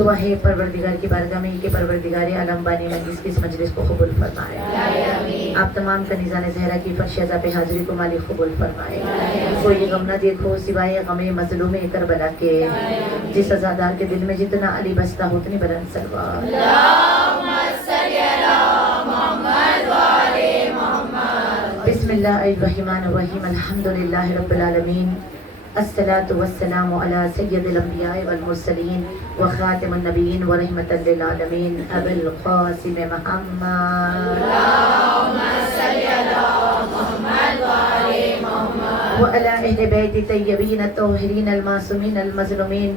दुआ है परवरदिगार की बारगाह में कि परवरदिगार आलम बानी मजलिस की इस मजलिस को कबूल फरमाए। आप तमाम कनीज़ान ज़हरा की फर्शज़ा पे हाज़िरी को मालिक कबूल फरमाए। कोई गम ना देखो सिवाय गमे मज़लूम करबला के। जिस अज़ादार के दिल में जितना अली बसता हो उतनी बुलंद सलवात। बिस्मिल्लाहिर्रहमानिर्रहीम अल्हम्दुलिल्लाहि रब्बिल आलमीन अस्सलातु वस्सलामु अला सय्यदिल अंबिया वल मुरसलीन व खातिमुन नबिय्यीन व रहमतल लिल आलमीन अबुल क़ासिम मुहम्मद व अला अहले बैत तय्यबीन तौहिरीन अल मासूमीन अल मज़लूमीन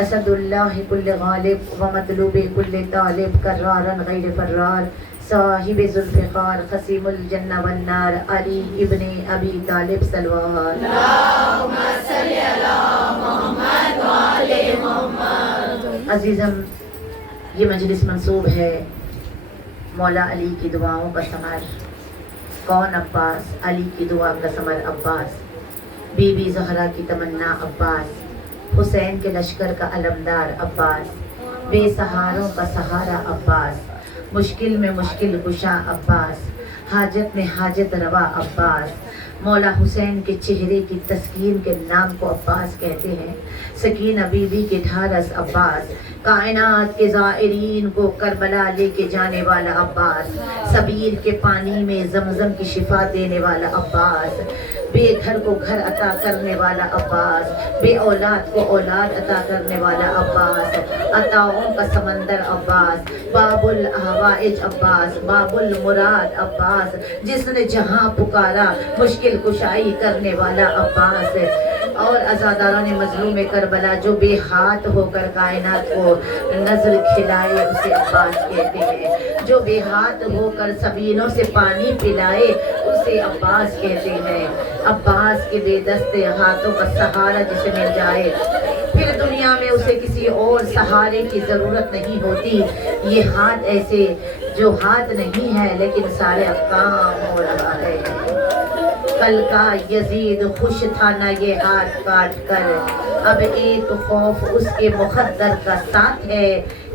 असदुल्लाह कुल्ल गालिब व मतलूब कुल्ल तालिब कर्रारन गैर फर्रार साहिब जुल्फ़िकार क़सीमुल जन्ना वन नार अली इब्ने अबी तालिब सल्लल्लाहु अलैहि वसल्लम। अज़ीज़म, ये मजलिस मंसूब है मौला अली की दुआओं का समर। कौन अब्बास? अली की दुआ का समर अब्बास, बीबी ज़हरा की तमन्ना अब्बास, हुसैन के लश्कर का अलमदार अब्बास, बेसहारों का सहारा अब्बास, मुश्किल में मुश्किल कुशा अब्बास, हाजत में हाजत रवा अब्बास। मौला हुसैन के चेहरे की तस्कीन के नाम को अब्बास कहते हैं। सकीना बीबी के ढारस अब्बास, कायनात के ज़ाइरीन को करबला लेके जाने वाला अब्बास, सबीर के पानी में जमजम की शिफा देने वाला अब्बास, बेघर को घर अता करने वाला अब्बास, बे औलाद को औलाद अता करने वाला अब्बास, अताओं का समंदर अब्बास, बाबुल हवाइज अब्बास, बाबुल मुराद अब्बास, जिसने जहां पुकारा मुश्किल कुशाई करने वाला अब्बास। और अज़ादारों ने मजलूम करबला जो बेहात होकर कायनात को नजर खिलाए उसे अब्बास कहते हैं। जो बेहात होकर सबीनों से पानी पिलाए उसे अब्बास कहते हैं। अब्बास के बेदस्ते हाथों का सहारा जिसे मिल जाए फिर दुनिया में उसे किसी और सहारे की ज़रूरत नहीं होती। ये हाथ ऐसे जो हाथ नहीं है लेकिन सारे काम हो रहा है। कल का यजीद खुश था ना ये हाथ काट कर, अब एक खौफ उसके मुक़द्दर का साथ है।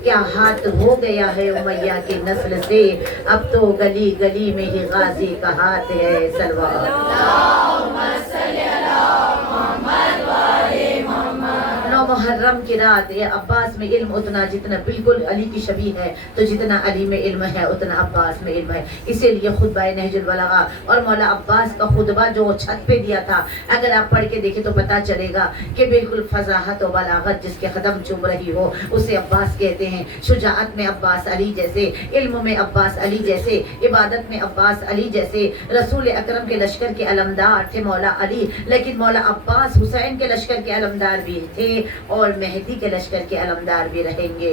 क्या हाथ हो गया है उमैया की नस्ल से, अब तो गली गली में ही गाजी का हाथ है। सल्लल्लाहु मुहर्रम की रात ये अब्बास में इल्म उतना जितना बिल्कुल अली की शबी है, तो जितना अली में इल्म है उतना अब्बास में इल्म है। इसीलिए खुतबा नहजुल बलागा और मौला अब्बास का खुतबा जो छत पे दिया था, अगर आप पढ़ के देखें तो पता चलेगा कि बिल्कुल फजाहत और बलागत जिसके कदम चूम रही हो उसे अब्बास कहते हैं। शुजाअत में अब्बास अली जैसे, इल्म में अब्बास अली जैसे, इबादत में अब्बास अली जैसे। रसूल अकरम के लश्कर के अलमदार थे मौला अली, लेकिन मौला अब्बास हुसैन के लश्कर के अलमदार भी थे और मेहदी के लश्कर के अलमदार भी रहेंगे।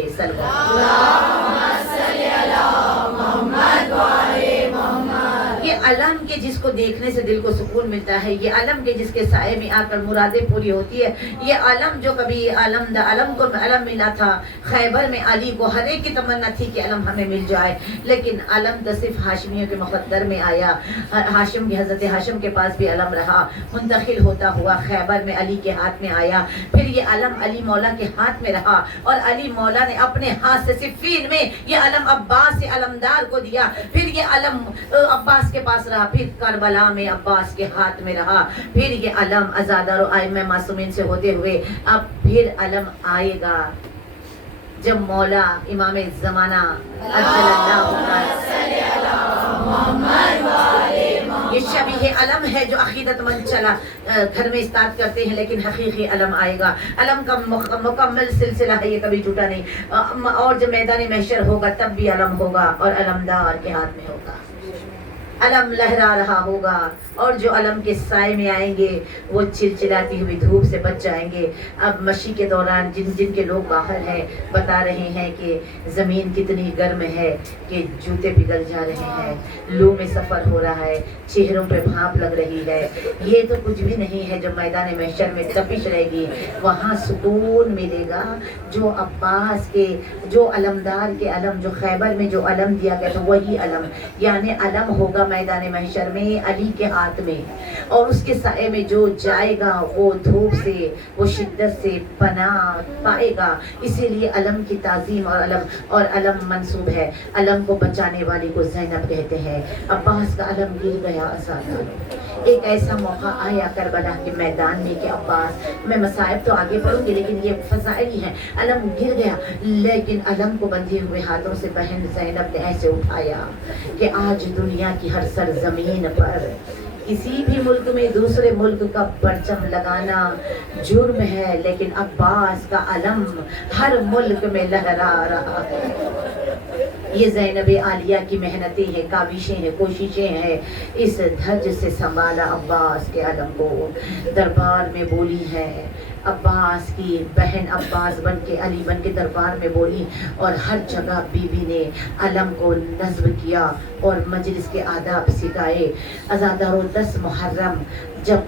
ये अलम के जिसको देखने से दिल को सुकून मिलता है, ये अलम के जिसके साए में आकर मुरादें पूरी होती है, ये अलम जो कभी अलम को अलम मिला था खैबर में, अली को हर एक की तमन्ना थी कि अलम हमें मिल जाए, लेकिन अलम तो सिर्फ हाशमियों के मुक़द्दर में आया। हाशिम की हज़रत हाशिम के पास भी अलम रहा, मुंतकिल होता हुआ खैबर में अली के हाथ में आया। फिर ये अलम अली मौला के हाथ में रहा और अली मौला ने अपने हाथ से सिफ़ीन में ये अलम अब्बास से अलमदार को दिया। फिर ये अलम अब्बास के पास रहा, फिर करबला में अब्बास के हाथ में रहा। फिर ये अलम अज़ादार और आइम्मा मासूमीन से होते हुए अब फिर अलम आएगा जब मौला इमाम ज़माना ये शबीह अलम है जो अकीदतमंद चला घर में इस्ताद करते हैं, लेकिन हकीकी अलम आएगा। अलम का मुकम्मल सिलसिला है, ये कभी टूटा नहीं। और जब मैदान महशर होगा तब भी अलम होगा और अलमदार के हाथ में होगा। अलम लहरा रहा होगा और जो अलम के साए में आएंगे वो चिलचिलाती हुई धूप से बच जाएंगे। अब मशी के दौरान जिनके लोग बाहर हैं बता रहे हैं कि ज़मीन कितनी गर्म है कि जूते पिघल जा रहे हैं, लू में सफ़र हो रहा है, चेहरों पे भाप लग रही है। ये तो कुछ भी नहीं है, जब मैदान महशर में तपिश रहेगी वहाँ सुकून मिलेगा। जो अब्बास के, जो अलमदार के अलम, जो खैबर में जो अलम दिया गया था वही अलम, यानी अलम होगा मैदान महशर में अली के हाथ में, और उसके साए में जो जाएगा वो धूप से, वो शिद्दत से पनाह पाएगा। इसीलिए अलम की ताज़ीम और अलम मंसूब है। अलम को बचाने वाली को ज़ैनब कहते हैं। अब्बास का अलम गिर गया आज़ाद। एक ऐसा मौका आया करबला के मैदान में कि अब्बास, मैं मसाइब तो आगे पढ़ूंगी लेकिन ये फसाइल ही हैं, अलम गिर गया, लेकिन अलम को बंधे हुए हाथों से बहन ज़ैनब ने ऐसे उठाया कि आज दुनिया की हर सरजमीन पर किसी भी मुल्क में दूसरे मुल्क का परचम लगाना जुर्म है, लेकिन अब्बास का अलम हर मुल्क में लहरा रहा है। ये ज़ैनब आलिया की मेहनतें हैं, काविशें हैं, कोशिशें हैं। इस धज से संभाला अब्बास के अलम को, दरबार में बोली है। अब्बास की बहन अब्बास बन के, अली बन के दरबार में बोली, और हर जगह बीबी ने अलम को नज़्म किया और मजलिस के आदाब सिखाए। अज़ादारों 10 मुहर्रम जब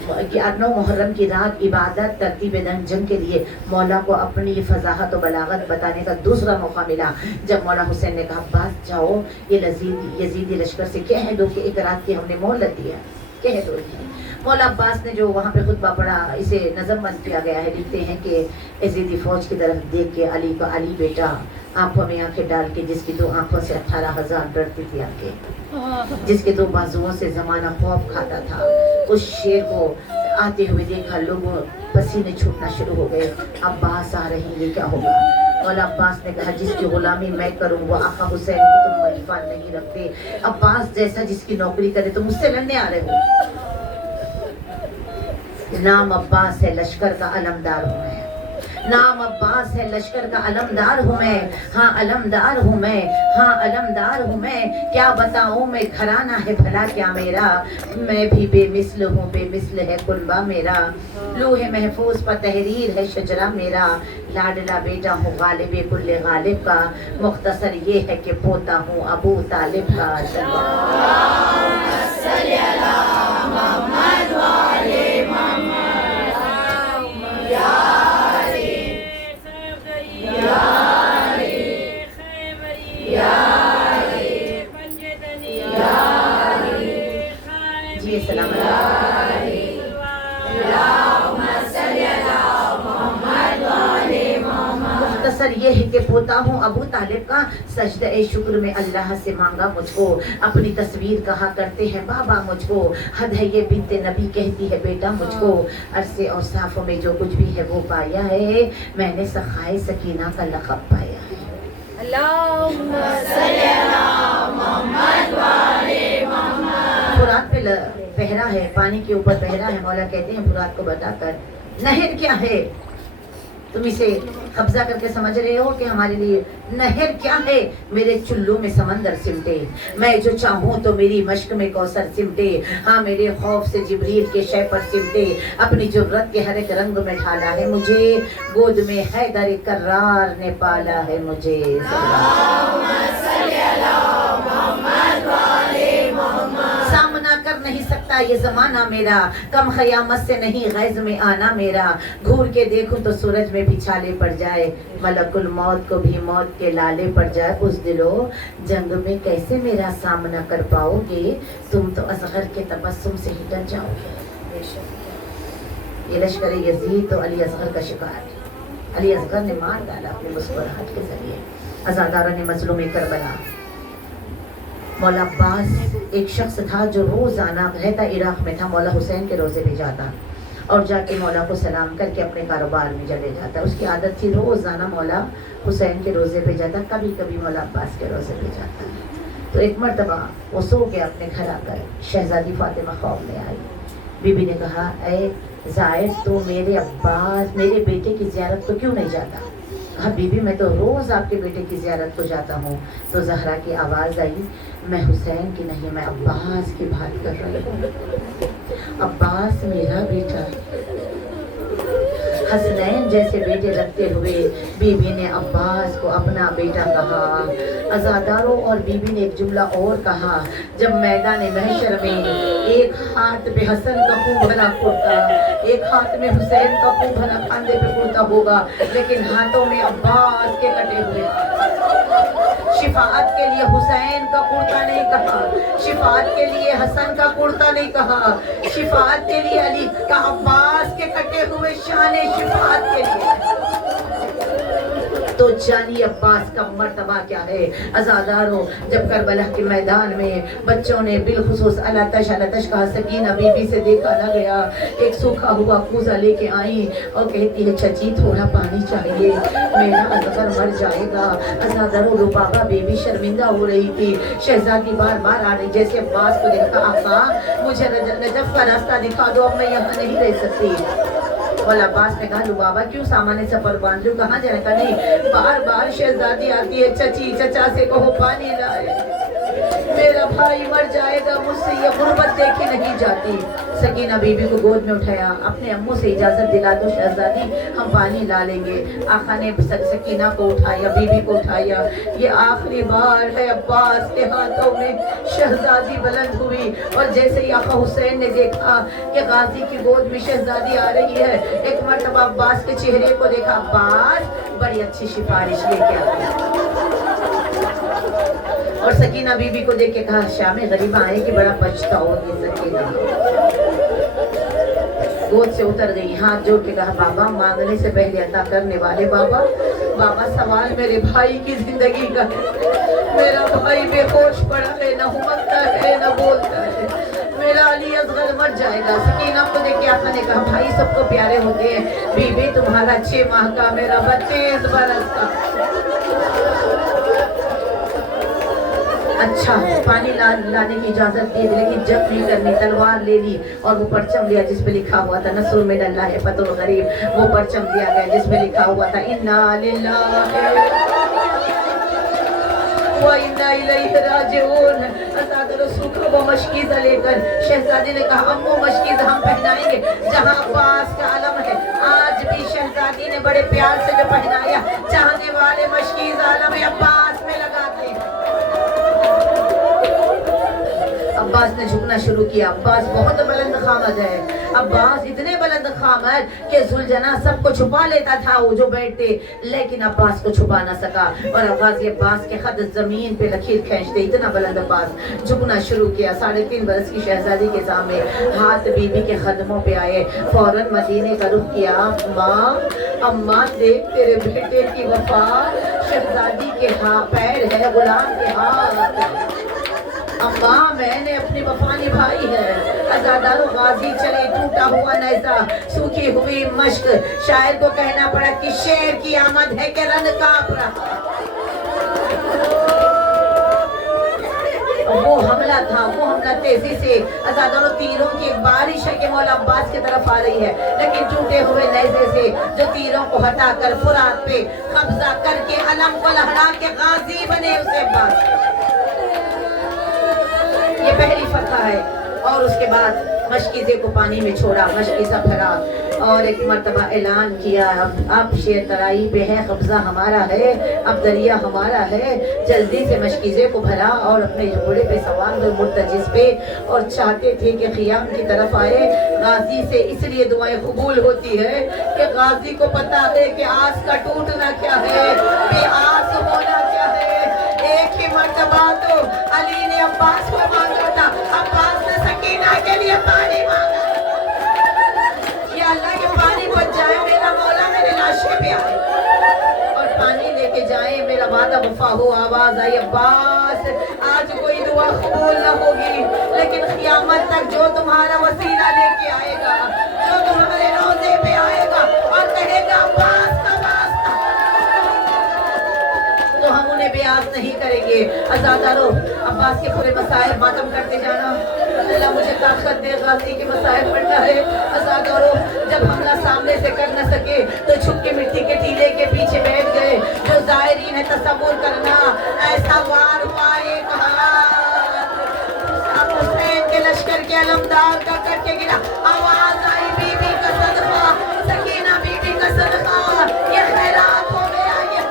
9 मुहर्रम की रात इबादत तरतीब जंग के लिए मौला को अपनी फजाहत और बलागत बताने का दूसरा मौका मिला, जब मौला हुसैन ने कहा अब्बास जाओ ये यजीदी लश्कर से कह दो कि एक रात की हमने मोहलत दी है, कह दो। मौला अब्बास ने जो वहाँ पे खुतबा पढ़ा, इसे नज़मबंद किया गया है। लिखते हैं कि यजीदी फौज की तरफ देख के अली को, अली बेटा, आंखों में आंखें डाल के, जिसकी 2 आंखों से 18,000 डरती थी आंखें, जिसके 2 बाजुओं से जमाना खौफ खाता था, उस शेर को आते हुए देखा, लोगों पसीने छूटना शुरू हो गए। अब्बास आ रहे हैं, ये क्या होगा? मौला अब्बास ने कहा जिसकी गुलामी मैं करूँ वो आका हुसैन की तुम मलिफान नहीं रखते। अब्बास जैसा जिसकी नौकरी करे तुम मुझसे लड़ने आ रहे हो। नाम अब्बास है, लश्कर का अलमदार हूँ मैं। नाम अब्बास है, लश्कर का अलमदार हूँ मैं। हाँ अलमदार हूँ मैं, हाँ अलमदार हूँ मैं। क्या बताऊँ मैं, घराना है भला क्या मेरा, मैं भी बेमिसल हूँ, बेमिसल है कुनबा मेरा। लूहे महफूज पर तहरीर है शजरा मेरा, लाडला बेटा हूँ गालिब कुल्ले गालिब का। मुख्तसर ये है कि पोता हूँ अबू तालिब का। जी सलाम मुख्तसर ये है कि पोता हूँ अबू तालिब का। सजदा ए शुक्र में अल्लाह से मांगा मुझको, अपनी तस्वीर कहा करते हैं बाबा मुझको। हद है ये बिन्ते नबी कहती है बेटा मुझको। अरसे और साफों में जो कुछ भी है वो पाया है, मैंने सखाए सकीना का लक़ब पाया है। फुरात पे पहरा है, पानी के ऊपर पहरा है। मौला कहते हैं फुरात को बताकर, नहर क्या है? तुम इसे कब्जा करके समझ रहे हो कि हमारे लिए नहर क्या है? मेरे चुल्लू में समंदर सिमटे, मैं जो चाहूँ तो मेरी मश्क में कौसर सिमटे। हाँ मेरे खौफ से जिब्रील के शय पर सिमटे, अपनी जुर्रत के हर एक रंग में ढाला है मुझे, गोद में हैदर कर्रार ने पाला है मुझे। सामना कर नहीं सकता ये जमाना मेरा, कम खयामत से नहीं गैज़ में आना मेरा। घूर के देखूं तो सूरज में भी छाले पड़ जाए, मलकुल मौत को भी मौत के लाले पड़ जाए। उस दिलो जंग में कैसे मेरा सामना कर पाओगे, तुम तो असगर के तबस्सुम से ही डर जाओगे। ये लश्कर यजीद तो अली असगर का शिकार है। अली असगर ने मार डाला अपने मुस्कुराहट के जरिए अज़ादारा ने मज़लूम करबला। मौला अब्बास एक शख्स था जो रोज़ाना रहता इराक़ में था, मौला हुसैन के रोज़े पे जाता और जाके मौला को सलाम करके अपने कारोबार में चले जाता। उसकी आदत थी रोज़ाना मौला हुसैन के रोज़े पे जाता, कभी कभी मौला अब्बास के रोज़े पे जाता। तो एक मरतबा वो सो के अपने घर आकर शहज़ादी फ़ातिमा ख़ौफ में आई। बीबी ने कहा ऐ ज़ाहिर तो मेरे अब्बास मेरे बेटे की ज़ियारत को क्यों नहीं जाता? कहा बीबी मैं तो रोज़ आपके बेटे की ज़ियारत को जाता हूँ। तो ज़हरा की आवाज़ आई, मैं हुसैन की नहीं मैं अब्बास की बात कर रही हूँ। अब्बास मेरा बेटा। हसनैन जैसे बेटे रखते हुए बीबी ने अब्बास को अपना बेटा कहा। अज़ादारों और बीबी ने एक जुमला और कहा, जब मैदान महशर में एक हाथ पे हसन का खून भरा कुर्ता, एक हाथ में हुसैन का खून भरा खांदे पे कुर्ता होगा, लेकिन हाथों में अब्बास के कटे हुए شفاعت کے لیے حسین کا کرتا نہیں کہا، شفاعت کے لیے حسن کا کرتا نہیں کہا، شفاعت کے لیے علی کا عباس کے کٹے ہوئے شان شفاعت کے لیے۔ تو جانی عباس کا مرتبہ کیا ہے عزاداروں، جب کربلا کے میدان میں بچوں نے بالخصوص علتش کہا، سکینہ بی بی سے دیکھا نہ گیا، ایک سوکھا ہوا کوزہ لے کے آئیں اور کہتی ہے چچی تھوڑا پانی چاہیے، میرا اصغر مر جائے گا۔ عزاداروں لبابہ بی بی شرمندہ ہو رہی تھی، شہزادی بار بار آ رہی، جیسے عباس کو دیکھا، آقا مجھے نجف کا راستہ دکھا دو، اب میں یہاں نہیں رہ سکتی۔ اور عباس نے کہا لبابہ کیوں سامان سفر باندھ لوں، کہاں جانے کا نہیں، بار بار شہزادی آتی ہے، چچی چچا سے کہو پانی لائے، میرا بھائی مر جائے گا، مجھ سے یہ غربت دیکھی نہیں جاتی۔ سکینہ بی بی کو گود میں اٹھایا، اپنے امو سے اجازت دلا دو شہزادی ہم پانی لا لیں گے۔ آقا نے سکینہ کو اٹھایا، بی بی کو اٹھایا، یہ آخری بار ہے۔ عباس کے ہاتھوں میں شہزادی بلند ہوئی، اور جیسے ہی آقا حسین نے دیکھا کہ غازی کی گود میں شہزادی آ رہی ہے، ایک مرتبہ عباس کے چہرے کو دیکھا، عباس بڑی اچھی سفارش لے کے آیا، اور سکینہ بی بی کو دیکھ کے کہا شام غریبہ آئے کہ بڑا پچھتاؤ گی۔ سکینہ گود سے اتر گئی، ہاتھ جوڑ کے کہا بابا مانگنے سے پہلے عطا کرنے والے بابا، بابا سوال میرے بھائی کی زندگی کا ہے، میرا بھائی بے ہوش پڑا ہے، نہ ہمکتا ہے نہ بولتا ہے، میرا علی اصغر مر جائے گا۔ سکینہ کو دیکھ کے آقا نے کہا بھائی سب کو پیارے ہوتے ہیں، بی بی تمہارا 6 ماہ کا، میرا 32 برس کا۔ اچھا پانی لانے کی اجازت دی، لیکن جب نہیں کرنی، تلوار لے لی اور وہ پرچم لیا جس پہ لکھا ہوا تھا نصر من اللہ فتح الغریب، وہ پرچم دیا گیا جس پہ لکھا ہوا تھا انا للہ وَإِنَّا إِلَيْهِ رَاجِعُونَ۔ اساتذہ سوکھا وہ مشکیزہ لے کر شہزادی نے کہا امو مشکیزہ ہم پہنائیں گے جہاں عباس کا علم ہے۔ آج بھی شہزادی نے بڑے پیار سے جو پہنایا، چاہنے والے مشکیزہ علم عباس میں لگاتے ہیں۔ عباس نے جھکنا شروع کیا، عباس بہت بلند خامد ہے، عباس اتنے بلند خامد کہ ذوالجناح سب کو چھپا لیتا تھا وہ جو بیٹھتے، لیکن عباس کو چھپا نہ سکا، اور غازی عباس کے خد زمین پہ لکیر کھینچتے، اتنا بلند عباس جھکنا شروع کیا۔ 3.5 برس کی شہزادی کے سامنے ہاتھ بی بی کے قدموں پہ آئے، فوراً مدینے کا رخ کیا۔ اماں دیکھ تیرے بیٹے کی وفا، شہزادی کے پیر ہے غلام کے ہاتھ، اماں میں نے اپنی وفا نبھائی ہے۔ عزادارو غازی چلے ٹوٹا ہوا نیزہ، سوکھی ہوئی مشک، شاعر کو کہنا پڑا کہ شیر کی آمد ہے کہ رن کانپ رہا۔ وہ حملہ تھا، وہ حملہ تیزی سے عزادارو تیروں کی ایک بارش ہے کہ مولا عباس کی طرف آ رہی ہے، لیکن ٹوٹے ہوئے نیزے سے جو تیروں کو ہٹا کر فرات پہ قبضہ کر کے علم کو لہرا کے غازی بنے اسے عباس۔ یہ پہلی فتح ہے، اور اس کے بعد مشکیزے کو پانی میں چھوڑا، مشکیزہ بھرا اور ایک مرتبہ اعلان کیا اب شیر ترائی پہ ہے قبضہ ہمارا ہے، اب دریا ہمارا ہے۔ جلدی سے مشکیزے کو بھرا اور اپنے گھوڑے پہ سوار ہوئے مرتجز پہ، اور چاہتے تھے کہ خیام کی طرف آئے۔ غازی سے اس لیے دعائیں قبول ہوتی ہے کہ غازی کو پتا ہے کہ آس کا ٹوٹنا کیا ہے، بے آس ہونا کیا ہے۔ ایک ہی مرتبہ تو علی نے عباس کو مانگا تھا، عباس نے سکینہ کے لیے پانی مانگا، یا اللہ کے پانی بچ جائے، میرا مولا میرے لاشے پہ آئے اور پانی لے کے جائیں، میرا وعدہ وفا ہو۔ آواز آئی عباس آج کوئی دعا قبول نہ ہوگی، لیکن قیامت تک جو تمہارا وسیلہ لے کے آئے گا، جو تمہارے روزے پہ آئے گا اور کہے گا عباس کا واسطہ، تو ہم انہیں بیعت نہیں کریں گے۔ عزادارو عباس کے پورے مسائل ماتم کرتے جانا، اللہ مجھے طاقت دے غازی کے مسائل پڑھنا ہے۔ عزادارو جب حملہ سامنے سے کر نہ سکے تو چھپ کے مٹی کے ٹیلے کے پیچھے بیٹھ گئے۔ جو زائرین ہے تصور کرنا، ایسا وار ہوا ایک ہاتھ حسین کے لشکر کے علمدار کا کر کے گرا، آواز آئی بی بی کا صدقہ، سکینہ بی بی کا صدقہ، یہ خیرات ہو گیا۔ یہ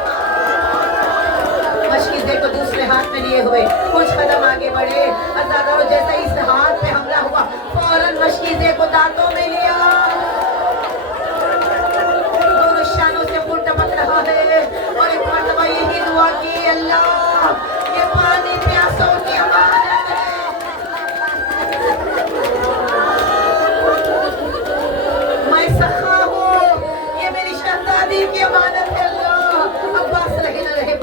مشکیزے کو دوسرے ہاتھ میں لیے ہوئے کچھ قدم آگے بڑھے۔ عزادارو جیسے اس ہاتھ پہ حملہ ہوا، فوراً مشکیزے کو دانتوں میں لیا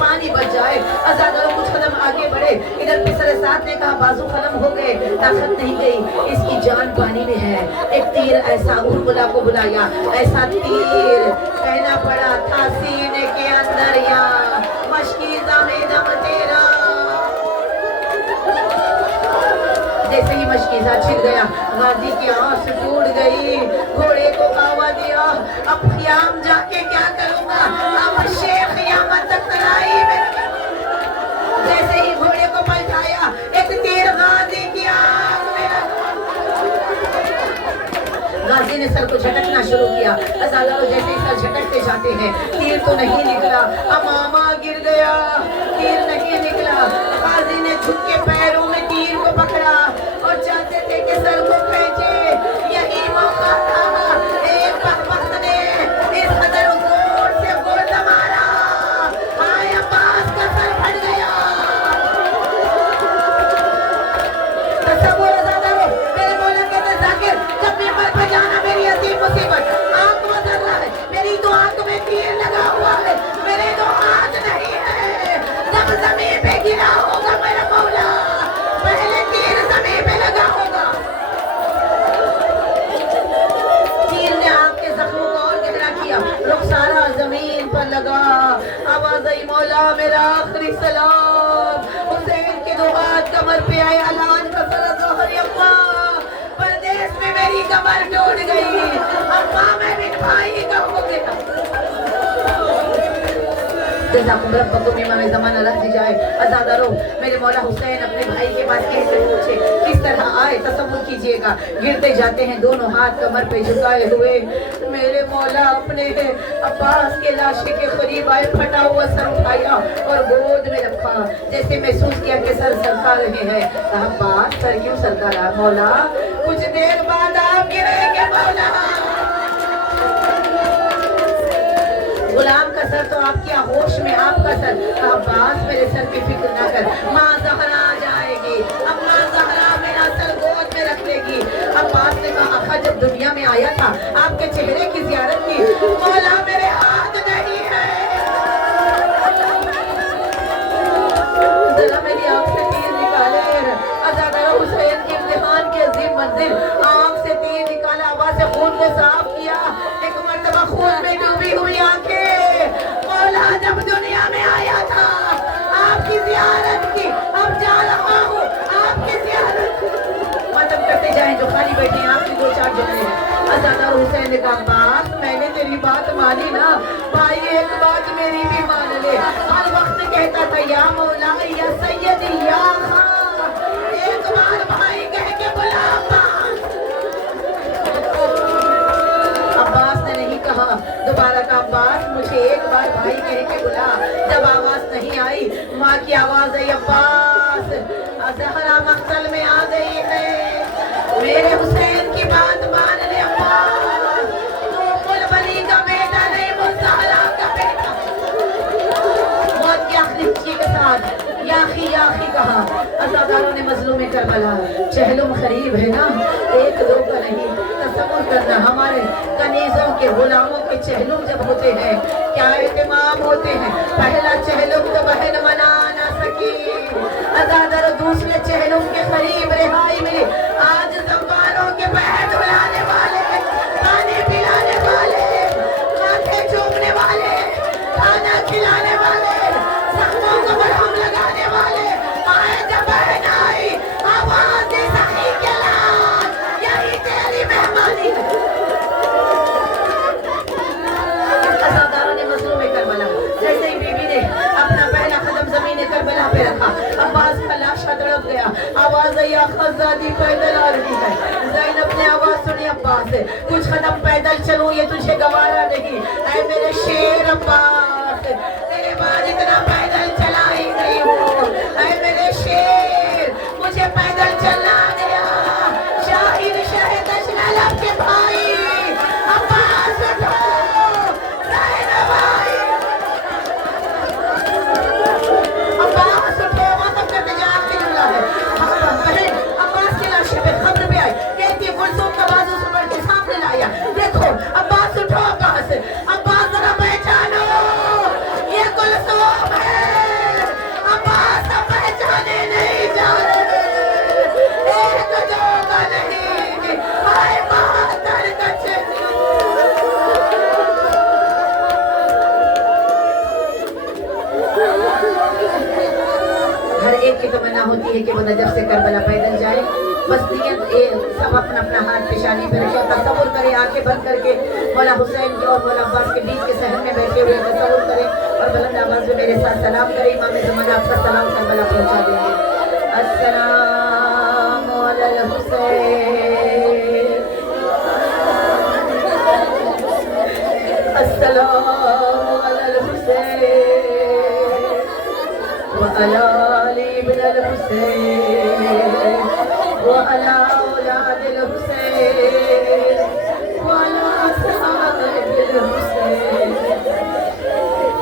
पानी बच जाए। अज़ादारों कुछ कदम आगे बढ़े, इधर पिसर साथ ने कहा बाजू खत्म हो गए, ताकत नहीं गई, इसकी जान पानी में है। एक तीर ऐसा उर्मिला को बुलाया, ऐसा तीर कहना पड़ा था सीने के अंदर या मशकीज़ा में दम तेरा। जैसे ही मशकीज़ा छिड़ गया, गाजी की आंख टूट गई, घोड़े को कावा दिया, अब क़याम जाके क्या करूंगा, अब शेख क़यामत तक तराई में। जैसे ही घोड़े को पलटाया, एक तीर गाजी की आंख में। गाजी ने सर को झटकना शुरू किया। अज़ादारों जैसे ही सर झटकते जाते हैं, तीर तो नहीं निकला, अमामा गिर गया, तीर नहीं निकला। गाजी ने झुक के पैरों में तीर को पकड़ा और चाहते थे कि सर को खींचे। यही मौका था, एक बख्त ने इस कदर जोर से गोला मारा, हाय अब्बास का सर फट गया। तसव्वुर अज़ादारों, मेरे मौला कहते ज़ाकिर, जब मिंबर पे जाना मेरी अजीब मुसीबत, आंख में दर्द है, मेरी तो आंख में तीर लगा हुआ है, मेरे तो हाथ नहीं है। जब ज़मीन पे गिरा होगा मेरा मौला, पहले तीर ज़मीन पे लगा होगा। तीर ने आंख के जख्मों को और गहरा किया, रुखसारा ज़मीन पर लगा। आवाज़ आई मौला मेरा आखिरी सलाम। हुसैन के दो हाथ कमर पे आए, ऐलान का सरा ज़ोहर अम्मा, परदेश में मेरी कमर टूट गई, अम्मा मैं भी भाई का हो गया। जज़ाकुम रब्बकुम इमाम ज़माना रख दी जाए। अज़ादारों, मेरे मौला हुसैन अपने भाई के पास कैसे पूछे, किस तरह आए, तसव्वुर कीजिएगा। गिरते जाते हैं, दोनों हाथ कमर पे झुकाए हुए। मेरे मौला अपने अब्बास के लाशे के करीब आए, फटा हुआ सर उठाया और गोद में रखा, जैसे महसूस किया कि सर सरका रहे हैं। कहा अब्बास सर क्यों सरका रहा मौला, कुछ देर बाद आप गिरेंगे मौला। गुलाम का सर तो आपकी होश में, आपका सर। अब्बास मेरे सर की फिक्र ना कर, माँ ज़हरा आ जाएगी, अब माँ ज़हरा मेरा सर गोद में रख लेगी। अब्बास ने कहा आका जब दुनिया में आया था आपके चेहरे की ज़ियारत की, मौला मेरे हाथ नहीं है, जरा मेरी आँख से तीर निकाले। अज़ादारों हुसैन के इम्तिहान की अजीम मंजिल, आँख से तीर निकाला, आवाज़ से खून को साफ किया, एक मर्तबा खून में डूबी हुई आंखें। मौला जब दुनिया में आया था आपकी ज़ियारत की, अब जा रहा हूँ आपकी ज़ियारत। मतलब करते जाएं, जो खाली बैठे हैं आपकी दो चार जुमले हैं। अज़ादारों हुसैन ने कहा अब्बास मैंने तेरी बात मानी ना, भाई एक बात मेरी भी मान ले। हर वक्त कहता था या मौला या सैयदी या खां, एक बार भाई कह के बुला। अब्बास ने नहीं कहा, दोबारा का अब्बास मुझे एक बार भाई कह के बुला। जब आवाज नहीं आई, माँ की आवाज आई अब्बास ज़हरा मक्तल में आ गई है, मेरे हुसैन की बात मान ले अब्बास, तू बुलबुली का बेटा नहीं मुज़हरा का बेटा। मौत की आखिरी हिचकी के साथ याखी कहा। अज़ादारों ने मज़लूम करबला, चहलुम करीब है ना, एक दो का नहीं। तसव्वुर करना हमारे कनीज़ों के गुलामों के चहलुम जब होते हैं क्या एहतमाम होते हैं। पहला चहलुम तो बहन मना ना सकी, अज़ादारों दूसरे चहलुम के करीब रिहाई मिली। आज ज़बानों के पैर धुलाने वाले, पानी पिलाने वाले, माथे चूमने वाले, खाना खिलाने वाले, ज़ख्मों को मरहम लगाने वाले आए। जब बहन आई आवाज़ दी सही के लाल, यही तेरी मेहमानी है। अज़ादारों ने मज़लूम करबला, जैसे ही बीबी ने अपना पहला कदम ज़मीन करबला पे रखा, अब्बास का लाशा तड़प गया। आवाज़ आई आज़ादी पैदल आ रही है। ज़ैनब ने आवाज़ सुनी अब्बास से, कुछ कदम पैदल चलूं ये तुझे गवारा नहीं। ऐ मेरे शेर अब्बास, तेरे बाद इतना पैदल चला ही नहीं हो। ऐ मेरे शेर, मुझे पैदल चलना आ गया। शाहिद शहद अशनालब के भाई अब्बास उठो, ज़ैनब आई। अब्बास उठो, मतलब करते जा आपकी जुमला है। बहन अब्बास के लाशे पे खबर भी आई, कहती है कुलसूम का बाजू समझ के सामने लाया। देखो अब्बास उठो, अब्बास जरा पहचानो ये कुलसूम है। चाहती है कि वो नजफ से करबला पैदल जाए। बस नियत सब अपना अपना हाथ पेशानी पे रखे, तसव्वुर करे आंखें बंद करके मौला हुसैन के और मौला अब्बास के बीच के सहन में बैठे हुए तसव्वुर करे और बुलंद आवाज में मेरे साथ सलाम करे। इमाम ज़माना आपका सलाम करबला पहुंचा देंगे। अस्सलामु अलल हुसैन, अस्सलामु अलल हुसैन व अला अली इब्न अल हुसैन व अला